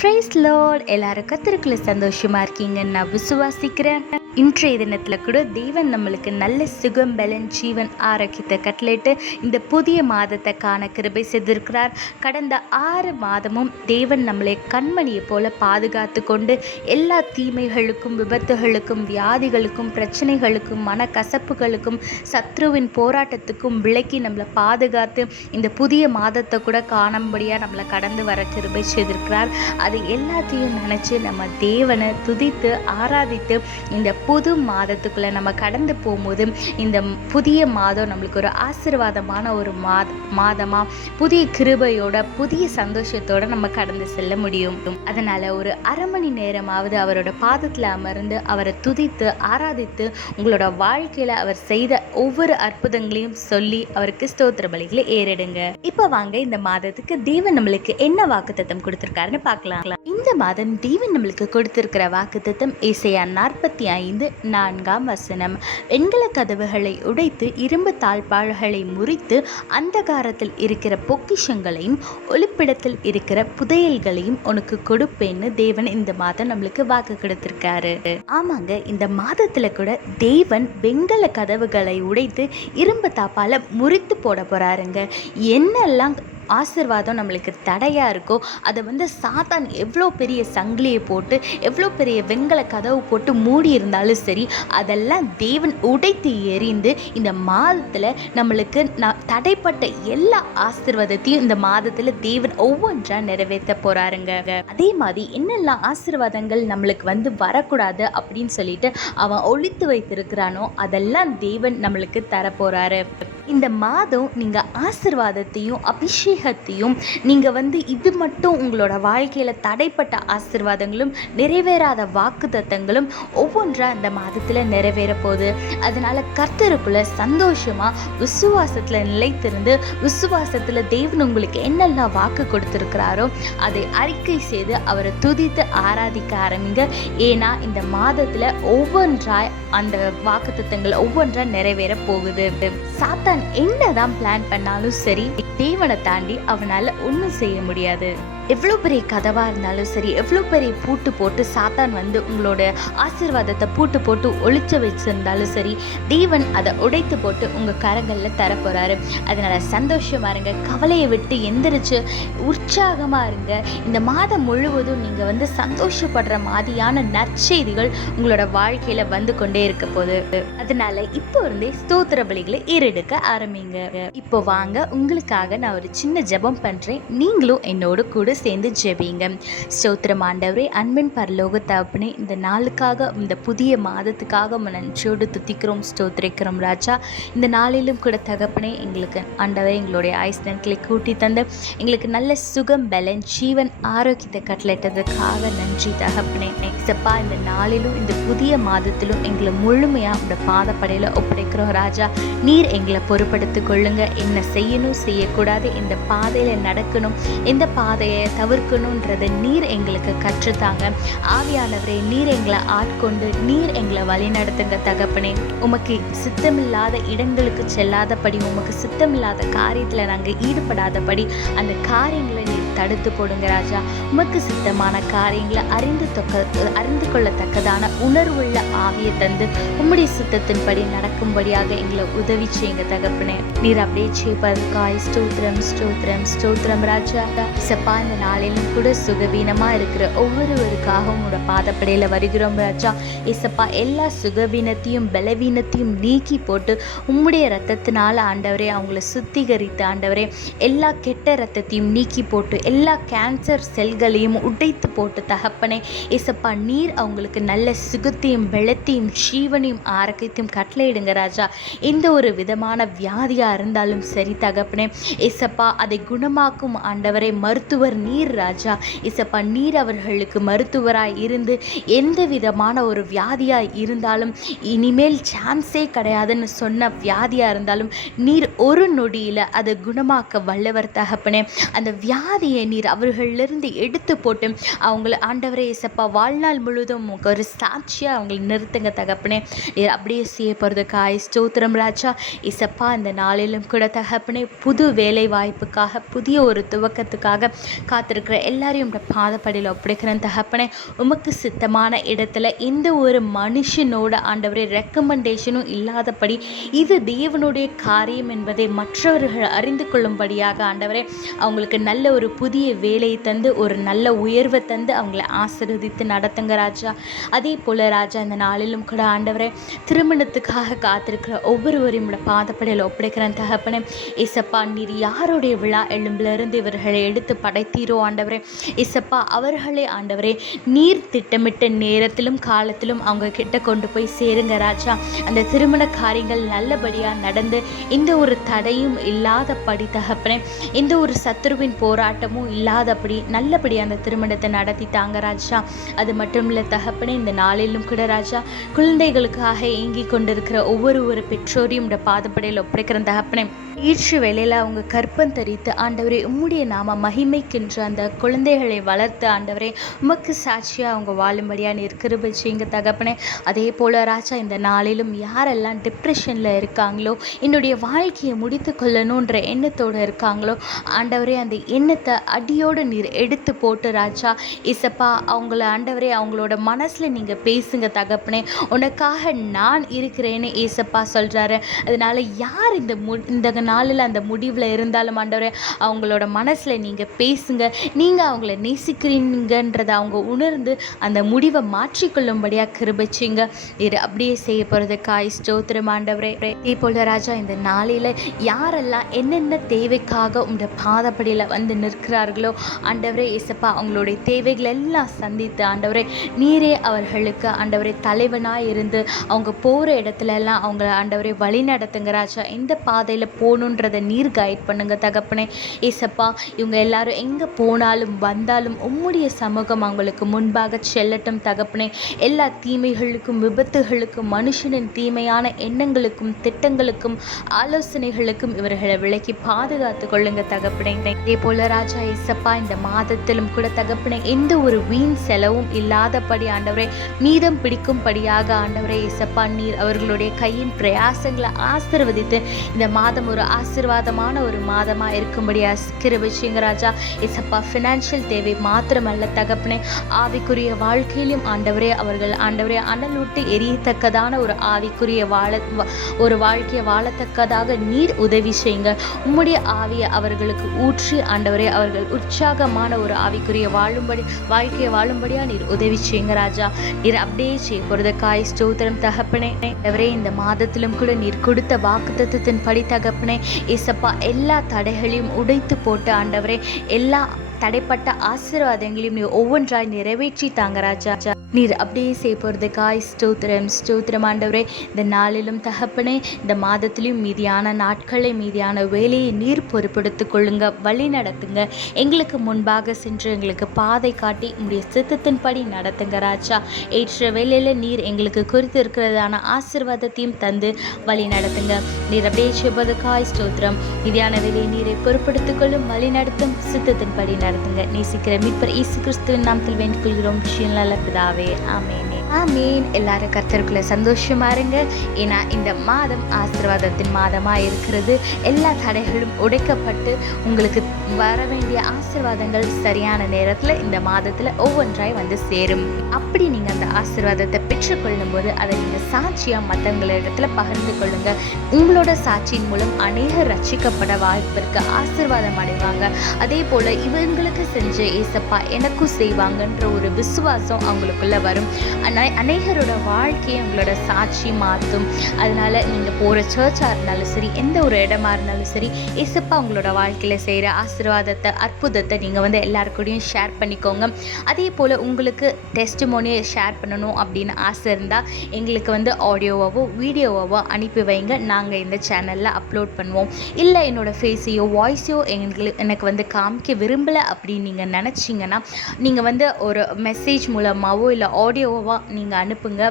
Price Lord. எல்லாரும் கர்த்தருக்குள்ள சந்தோஷமா இருக்கீங்கன்னு நான் விசுவாசிக்கிறேன். இன்றைய தினத்தில் கூட தேவன் நம்மளுக்கு நல்ல சுகம், பலன், ஜீவன், ஆரோக்கியத்தை கட்டளையிட்டு இந்த புதிய மாதத்தை காண கிருபை செய்திருக்கிறார். கடந்த 6 மாதமும் தேவன் நம்மளை கண்மணியை போல பாதுகாத்து கொண்டு எல்லா தீமைகளுக்கும், விபத்துகளுக்கும், வியாதிகளுக்கும், பிரச்சனைகளுக்கும், மனக்கசப்புகளுக்கும், சத்ருவின் போராட்டத்துக்கும் விலக்கி நம்மளை பாதுகாத்து இந்த புதிய மாதத்தை கூட காணும்படியாக நம்மளை கடந்து வர கிருபை செய்திருக்கிறார். அது எல்லாத்தையும் நினச்சி நம்ம தேவனை துதித்து ஆராதித்து இந்த புது மாதத்துக்குள்ளே நம்ம கடந்து போகும்போது இந்த புதிய மாதம் நம்மளுக்கு ஒரு ஆசீர்வாதமான ஒரு மாதமாக புதிய கிருபையோட, புதிய சந்தோஷத்தோடு நம்ம கடந்து செல்ல முடியும். அதனால் ஒரு அரை மணி நேரமாவது அவரோட பாதத்தில் அமர்ந்து அவரை துதித்து ஆராதித்து உங்களோட வாழ்க்கையில் அவர் செய்த ஒவ்வொரு அற்புதங்களையும் சொல்லி அவருக்கு ஸ்தோத்திர பலிகளை ஏறிடுங்க. இப்போ வாங்க இந்த மாதத்துக்கு தேவன் நம்மளுக்கு என்ன வாக்குத்தத்தம் கொடுத்திருக்காருன்னு பார்க்கலாம். இந்த மாதம் தேவன் நம்மளுக்கு கொடுத்திருக்கிற வாக்குத்தத்தம் ஏசாயா 45:4 வெண்கல கதவுகளை உடைத்து இரும்பு தாழ்பாள்களை முறித்து அந்தகாரத்தில் இருக்கிற பொக்கிஷங்களையும் ஒளிப்பிடத்தில் இருக்கிற புதையல்களையும் உனக்கு கொடுப்பேன்னு தேவன் இந்த மாதம் நம்மளுக்கு வாக்கு கொடுத்திருக்காரு. ஆமாங்க, இந்த மாதத்துல கூட தேவன் வெண்கல கதவுகளை உடைத்து இரும்பு தாப்பால முறித்து போட போறாருங்க. என்னெல்லாம் ஆசீர்வாதம் நம்மளுக்கு தடையாக இருக்கோ அதை சாத்தான் எவ்வளோ பெரிய சங்கிலியை போட்டு, எவ்வளோ பெரிய வெண்கல கதவு போட்டு மூடி இருந்தாலும் சரி, அதெல்லாம் தேவன் உடைத்து எறிந்து இந்த மாதத்தில் நம்மளுக்கு தடைப்பட்ட எல்லா ஆசீர்வாதத்தையும் இந்த மாதத்தில் தேவன் ஒவ்வொன்றா நிறைவேற்ற போகிறாருங்க. அதே மாதிரி என்னெல்லாம் ஆசீர்வாதங்கள் நம்மளுக்கு வரக்கூடாது அப்படின்னு சொல்லிட்டு அவன் ஒழித்து வைத்திருக்கிறானோ அதெல்லாம் தேவன் நம்மளுக்கு தரப்போகிறாரு. இந்த மாதம் நீங்கள் ஆசீர்வாதத்தையும் அபிஷேகத்தையும் நீங்கள் இது மட்டும் உங்களோட வாழ்க்கையில் தடைப்பட்ட ஆசீர்வாதங்களும் நிறைவேறாத வாக்குத்தத்தங்களும் ஒவ்வொன்றா இந்த மாதத்தில் நிறைவேற போகுது. அதனால் கர்த்தருக்குள்ள சந்தோஷமாக விசுவாசத்தில் நிலைத்திருந்து விசுவாசத்தில் தேவன் உங்களுக்கு என்னெல்லாம் வாக்கு கொடுத்துருக்கிறாரோ அதை அறிக்கை செய்து அவரை துதித்து ஆராதிக்க ஆரம்பிங்க. ஏன்னா இந்த மாதத்தில் ஒவ்வொன்றாய் அந்த வாக்குத்தத்தங்கள் ஒவ்வொன்றா நிறைவேற போகுது. சாத்தான் என்னதான் பிளான் பண்ணாலும் சரி, தேவனை தாண்டி அவனால ஒன்றும் செய்ய முடியாது. எவ்வளோ பெரிய கதவாக இருந்தாலும் சரி, எவ்வளோ பெரிய பூட்டு போட்டு சாத்தான் உங்களோட ஆசீர்வாதத்தை பூட்டு போட்டு ஒளிச்சு வச்சிருந்தாலும் சரி, தேவன் அதை உடைத்து போட்டு உங்கள் கரங்களில் தரப்போகிறாரு. அதனால் சந்தோஷமாக இருங்க, கவலையை விட்டு எந்திரிச்சு உற்சாகமாக இருங்க. இந்த மாதம் முழுவதும் நீங்கள் சந்தோஷப்படுற மாதிரியான நற்செய்திகள் உங்களோட வாழ்க்கையில் வந்து கொண்டே இருக்க போகுது. அதனால இப்போ இருந்தே ஸ்தோத்திர பலிகளை ஏறெடுக்க ஆரம்பிங்க. இப்போ வாங்க, உங்களுக்காக நான் ஒரு சின்ன ஜெபம் பண்ணுறேன். நீங்களும் என்னோடு கூட சேர்ந்து ஜெபிங்க. ஸ்தோத்திரம் ஆண்டவரே, அன்பின் பரலோக தகப்பனே, இந்த நாளுக்காக, இந்த புதிய மாதத்துக்காக நன்றியோடு துதிக்கிறோம், ஸ்தோத்திரிக்கிறோம் ராஜா. இந்த நாளிலும் கூட தகப்பனே, எங்களுக்கு ஆண்டவரே எங்களுடைய ஆயுஸ் நாட்களை கூட்டி தந்து எங்களுக்கு நல்ல சுகம், பலன், ஜீவன், ஆரோக்கியத்தை கட்டளையிட்டதுக்காக நன்றி தகப்பனே. சப்பா, இந்த நாளிலும் இந்த புதிய மாதத்திலும் எங்களை முழுமையாக இந்த பாதப்படையில் ஒப்படைக்கிறோம் ராஜா. நீர் எங்களை பொறுப்படுத்திக் கொள்ளுங்க. என்ன செய்யணும், செய்யக்கூடாது, இந்த பாதையில் நடக்கணும், எந்த பாதையை தவிர்க்கணுன்றதை நீர் எங்களுக்கு கற்றுத்தாங்க. ஆவியானவரே, நீர் எங்களை ஆட்கொண்டு நீர் எங்களை வழி நடத்துங்க தகப்பனே. உமக்கு சித்தமில்லாத இடங்களுக்கு செல்லாதபடி, உமக்கு சித்தமில்லாத காரியத்தில் நாங்கள் ஈடுபடாதபடி அந்த காரியங்களை நீர் தடுத்து போடுங்க ராஜா. உமக்கு சித்தமான காரியங்களை அறிந்து கொள்ளத்தக்கதான உணர்வுள்ள ஆவியை தந்து உம்முடைய சித்தத்தின்படி நடக்கும்படியாக எங்களை உதவி செய்யுங்க தகப்பனே. நீர் அப்படியே செய்வதற்காய் ஸ்தோத்திரம், ஸ்தோத்திரம், ஸ்தோத்திரம் ராஜா. சப்பா, இந்த நாளிலும் கூட சுகவீனமாக இருக்கிற ஒவ்வொருவருக்காக உங்களோட பாதப்படையில் வருகிறோம் ராஜா. ஏசப்பா, எல்லா சுகவீனத்தையும் பலவீனத்தையும் நீக்கி போட்டு உம்முடைய ரத்தத்தினால ஆண்டவரே அவங்கள சுத்திகரித்து ஆண்டவரே எல்லா கெட்ட ரத்தத்தையும் நீக்கி போட்டு எல்லா கேன்சர் செல்களையும் உடைத்து போட்டு தகப்பனே ஏசப்பா, நீர் அவங்களுக்கு நல்ல சுகத்தையும் பலத்தையும் ஜீவனையும் ஆரோக்கியத்தையும் கட்டளையிடுங்க ராஜா. எந்த ஒரு விதமான வியாதியாக இருந்தாலும் சரி தகப்பனே ஏசப்பா, அதை குணமாக்கும் ஆண்டவரை மருத்துவர் நீர் ராஜா. இசப்பா, நீர் அவர்களுக்கு மருத்துவராய் இருந்து எந்த விதமான ஒரு வியாதியாய் இருந்தாலும், இனிமேல் சான்ஸே கிடையாதுன்னு சொன்ன வியாதியாக இருந்தாலும் நீர் ஒரு நொடியில் அதை குணமாக்க வல்லவர் தகப்பனே. அந்த வியாதியை தீமையை நீர் அவர்களிலிருந்து எடுத்து போட்டு அவங்கள ஆண்டவரே இயேசப்பா வாழ்நாள் முழுவதும் உங்களுக்கு ஒரு சாட்சியாக அவங்களை நிறுத்துங்க தகப்பனே. நீர் அப்படியே செய்ய போகிறதுக்காய் ஸ்தோத்திரம் ராஜா. இசப்பா இந்த நாளிலும் கூட தகப்பனே புது வேலை வாய்ப்புக்காக புதிய ஒரு துவக்கத்துக்காக காத்திருக்கிற எல்லாரையும் பாதப்படியில் ஒப்படைக்கிறேன் தகப்பனே. உமக்கு சித்தமான இடத்துல எந்த ஒரு மனுஷனோட ஆண்டவரே ரெக்கமெண்டேஷனும் இல்லாதபடி இது தேவனுடைய காரியம் என்பதை மற்றவர்கள் அறிந்து கொள்ளும்படியாக ஆண்டவரே அவங்களுக்கு நல்ல ஒரு புதிய வேலையை தந்து ஒரு நல்ல உயர்வை தந்து அவங்களை ஆசீர்வதித்து நடத்துங்க ராஜா. அதே போல் ராஜா இந்த நாளிலும் கூட ஆண்டவரே திருமணத்துக்காக காத்திருக்கிற ஒவ்வொருவரையும் பாதப்படையில் ஒப்படைக்கிறேன் தகப்பனே. இசப்பா நீர் யாருடைய விழா எலும்பிலிருந்து இவர்களை எடுத்து படைத்தீரோ ஆண்டவரே இசப்பா அவர்களே ஆண்டவரே நீர் திட்டமிட்ட நேரத்திலும் காலத்திலும் அவங்க கிட்ட கொண்டு போய் சேருங்க ராஜா. அந்த திருமண காரியங்கள் நல்லபடியாக நடந்து எந்த ஒரு தடையும் இல்லாதபடி தகப்பனே எந்த ஒரு சத்துருவின் போராட்டமும் இல்லாதபடி நல்லபடியாக அந்த திருமணத்தை நடத்தி தாங்க ராஜா. அது மட்டும் இல்லை தகப்பனே இந்த நாளிலும் கூட ராஜா குழந்தைகளுக்காக ஏங்கி கொண்டிருக்கிற ஒவ்வொரு பெற்றோரையும் பாதப்படையில் ஒப்படைக்கிற தகப்பனே ஈற்று வேளையில் அவங்க கற்பம் தரித்து ஆண்டவரே உம்முடைய நாம மகிமைக்கின்ற அந்த குழந்தைகளை வளர்த்து ஆண்டவரே உமக்கு சாட்சியாக அவங்க வாழும்படியாக நீர் கிருபை செய்யுங்க தகப்பனே. அதே போல் ராஜா இந்த நாளிலும் யாரெல்லாம் டிப்ரெஷனில் இருக்காங்களோ என்னுடைய வாழ்க்கையை முடித்து கொள்ளணுன்ற எண்ணத்தோடு இருக்காங்களோ ஆண்டவரே அந்த எண்ணத்தை அடியோடு நீர் எடுத்து போட்டு ராஜா இசப்பா அவங்கள ஆண்டவரே அவங்களோட மனசில் நீங்கள் பேசுங்க தகப்பனே. உனக்காக நான் இருக்கிறேன்னு ஏசப்பா சொல்கிறாரு. அதனால் யார் இந்த நாளில் அந்த முடிவில் இருந்தாலும் ஆண்டவரே அவங்களோட மனசில் நீங்கள் பேசுங்க. நீங்கள் அவங்கள நேசிக்கிறீங்கன்றதை அவங்க உணர்ந்து அந்த முடிவை மாற்றிக்கொள்ளும்படியாக கிருபைச்சிங்க. இது அப்படியே செய்ய போகிறதுக்காய் ஸ்தோத்திரம் ஆண்டவரே. இதே போல் ராஜா இந்த நாளில் யாரெல்லாம் என்னென்ன தேவைக்காக உங்கள் பாதப்படியில் வந்து நிற்கிறார்களோ ஆண்டவரே இசப்பா அவங்களுடைய தேவைகள் எல்லாம் சந்தித்து ஆண்டவரே நீரே அவர்களுக்கு ஆண்டவரே தலைவனாக இருந்து அவங்க போகிற இடத்துல எல்லாம் அவங்கள ஆண்டவரே வழி நடத்துங்க ராஜா. எந்த பாதையில் போகணுன்றதை நீர் கைட் பண்ணுங்க தகப்பனே. ஏசப்பா இவங்க எல்லாரும் எங்கே போனாலும் வந்தாலும் உம்முடைய சமூகம் அவங்களுக்கு முன்பாக செல்லட்டும் தகப்பனே. எல்லா தீமைகளுக்கும் விபத்துகளுக்கும் மனுஷனின் தீமையான எண்ணங்களுக்கும் திட்டங்களுக்கும் ஆலோசனைகளுக்கும் இவர்களை விலக்கி பாதுகாத்து கொள்ளுங்க தகப்பனே. இதே போல ராஜா ஏசப்பா இந்த மாதத்திலும் கூட தகப்பனே எந்த ஒரு வீண் செலவும் இல்லாதபடி ஆண்டவரே மீதம் பிடிக்கும்படியாக ஆண்டவரே ஏசப்பா நீர் அவர்களுடைய கையின் பிரயாசங்களை ஆசீர்வதித்து இந்த மாதம் ஒரு ஆசீர்வாதமான ஒரு மாதமாக இருக்கும்படியா கிருபைச்சிங்க ராஜா. ஏசப்பா ஃபினான்ஷியல் தேவை மாத்திரமல்ல தகப்பனே ஆவிக்குரிய வாழ்க்கையிலும் ஆண்டவரே அவர்கள் ஆண்டவரே அனலூட்டி எரியத்தக்கதான ஒரு ஆவிக்குரிய ஒரு வாழ்க்கையை வாழத்தக்கதாக நீர் உதவி செய்யுங்க. உம்முடைய ஆவியை அவர்களுக்கு ஊற்றி ஆண்டவரே அவர்கள் உற்சாகமான ஒரு ஆவிக்குரிய வாழ்க்கையை வாழும்படியா நீர் உதவி செய்யுங்க ராஜா. நீர் அப்படியே செய்ய போகிறதுக்காய் ஸ்தோத்திரம் தகப்பனே. ஆண்டவரே இந்த மாதத்திலும் கூட நீர் கொடுத்த வாக்குத்தத்தத்தின் படி தகப்பனே ஏசப்பா எல்லா தடைகளையும் உடைத்து போட்டு ஆண்டவரே எல்லா தடைப்பட்ட ஆசீர்வாதங்களையும் நீ ஒவ்வொன்றாய் நிறைவேற்றி தாங்க ராஜா. நீர் அப்படியே செய்ய போகிறதுக்காய் ஸ்தோத்திரம் ஆண்டவரே. இந்த நாளிலும் தகப்பனே இந்த மாதத்திலும் மீதியான நாட்களை மீதியான வேலையை நீர் பொறுப்படுத்தி கொள்ளுங்க, வழி நடத்துங்க. எங்களுக்கு முன்பாக சென்று எங்களுக்கு பாதை காட்டி உங்களுடைய சித்தத்தின்படி நடத்துங்க ராஜா. ஏற்ற வேலையில் நீர் எங்களுக்கு குறித்து இருக்கிறதான ஆசீர்வாதத்தையும் தந்து வழி நடத்துங்க. நீர் அப்படியே செய்வதற்காய் ஸ்தோத்திரம். மீதியான வேலையை நீரை பொறுப்படுத்திக் கொள்ளும், வழி நடத்தும், சித்தத்தின்படி நடத்துங்க. நேசிக்கிற மீட்பர் இயேசு கிறிஸ்துவின் நாமத்தில் வேண்டிக் கொள்கிறோம் நல்ல பிதாவே. ஆமென் ஆமென். எல்லாரும் கர்த்தருக்குள்ள சந்தோஷமா இருங்க. ஏன்னா இந்த மாதம் ஆசீர்வாதத்தின் மாதமாக இருக்கிறது. எல்லா தடைகளும் உடைக்கப்பட்டு உங்களுக்கு வர வேண்டிய ஆசீர்வாதங்கள் சரியான நேரத்தில் இந்த மாதத்தில் ஒவ்வொன்றாய் வந்து சேரும். அப்படி நீங்கள் அந்த ஆசீர்வாதத்தை பெற்றுக்கொள்ளும் போது அதை நீங்கள் சாட்சியாக மற்றவங்களிடத்துல பகிர்ந்து கொள்ளுங்க. உங்களோட சாட்சியின் மூலம் அநேகர் ரட்சிக்கப்பட வாய்ப்பு இருக்கு, ஆசீர்வாதம் அடைவாங்க. அதே போல் இவங்களுக்கு செஞ்ச ஏசப்பா எனக்கும் செய்வாங்கன்ற ஒரு விசுவாசம் அவங்களுக்குள்ள வரும். அநேகரோட வாழ்க்கையை உங்களோட சாட்சி மாற்றும். அதனால நீங்கள் போகிற சர்ச்சாக இருந்தாலும் சரி, எந்த ஒரு இடமா இருந்தாலும் சரி, ஏசப்பா உங்களோட வாழ்க்கையில் செய்கிற ஆசீர்வாதத்தை அற்புதத்தை நீங்கள் வந்து எல்லாருக்கூடையும் ஷேர் பண்ணிக்கோங்க. அதே போல் உங்களுக்கு டெஸ்டிமோனியை ஷேர் பண்ணணும் அப்படின்னு ஆசை இருந்தால் எங்களுக்கு வந்து ஆடியோவாவோ வீடியோவாவோ அனுப்பி வைங்க. நாங்கள் இந்த சேனலில் அப்லோட் பண்ணுவோம். இல்லை என்னோட ஃபேஸையோ வாய்ஸையோ எனக்கு வந்து காமிக்க விரும்பலை அப்படின்னு நீங்கள் நினச்சிங்கன்னா நீங்கள் வந்து ஒரு மெசேஜ் மூலமாகவோ இல்லை ஆடியோவாக நீங்கள் அனுப்புங்க.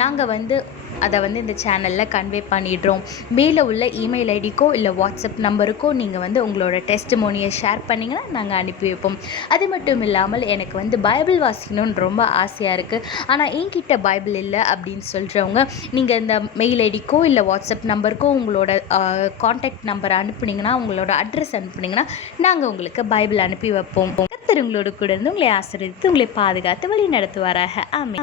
நாங்கள் வந்து அதை வந்து இந்த சேனலில் கன்வே பண்ணிடுறோம். மேலே உள்ள இமெயில் ஐடிக்கோ இல்லை வாட்ஸ்அப் நம்பருக்கோ நீங்கள் வந்து உங்களோட டெஸ்டிமோனியை ஷேர் பண்ணிங்கன்னா நாங்கள் அனுப்பி வைப்போம். அது மட்டும் இல்லாமல் எனக்கு வந்து பைபிள் வாசிக்கணும்னு ரொம்ப ஆசையாக இருக்குது, ஆனால் என்கிட்ட பைபிள் இல்லை அப்படின்னு சொல்கிறவங்க நீங்கள் இந்த மெயில் ஐடிக்கோ இல்லை வாட்ஸ்அப் நம்பருக்கோ உங்களோட காண்டாக்ட் நம்பரை அனுப்புனீங்கன்னா, உங்களோட அட்ரஸ் அனுப்புனீங்கன்னா நாங்கள் உங்களுக்கு பைபிள் அனுப்பி வைப்போம். கர்த்தர் உங்களோடு கூட இருந்து உங்களை ஆசீர்வதித்து உங்களை பாதுகாத்து வழி நடத்துவாராக. ஆமென்.